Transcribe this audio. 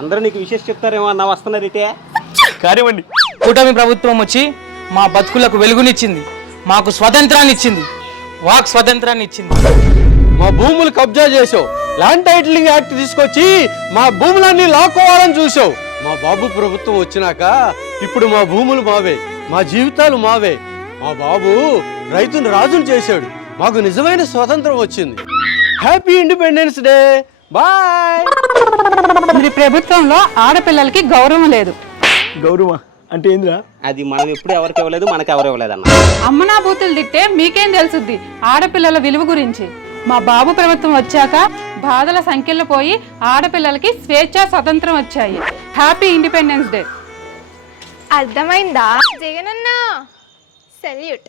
అందరూ నీకు విశేష చెప్తారేమో అన్న వస్తున్నారైతే కానివ్వండి. కూటమి ప్రభుత్వం వచ్చి మా బతుకులకు వెలుగునిచ్చింది, మాకు స్వతంత్రాన్ని ఇచ్చింది, వాక్ స్వతంత్రాన్ని ఇచ్చింది. మా భూములు కబ్జా చేసావు, ల్యాండ్ టైటిలింగ్ యాక్ట్ తీసుకొచ్చి మా భూములన్నీ లాక్కోవాలని చూసావు. మా బాబు ప్రభుత్వం వచ్చినాక ఇప్పుడు మా భూములు మావే, మా జీవితాలు మావే. మా బాబు రైతును రాజును చేశాడు, మాకు నిజమైన స్వతంత్రం వచ్చింది. Happy independence day. బాయ్. మీ ప్రభుత్వంలో ఆడపిల్లలకి గౌరవం లేదు. గౌరవ అంటే ఏంద్రా? అది మనం ఎప్పుడు ఎవరికి ఇవ్వలేదు, మనకు ఎవరు ఇవ్వలేదన్న. అమ్మనా బూతులు తిట్టే మీకేం తెలుసుద్ది ఆడపిల్లల విలువ గురించి. మా బాబు ప్రభుత్వం వచ్చాక బాధల సంఖ్యలు పోయి ఆడపిల్లలకి స్వేచ్ఛ స్వతంత్రం వచ్చాయి. Happy independence day. అర్థమైందా జగనన్న? సెల్యూట్.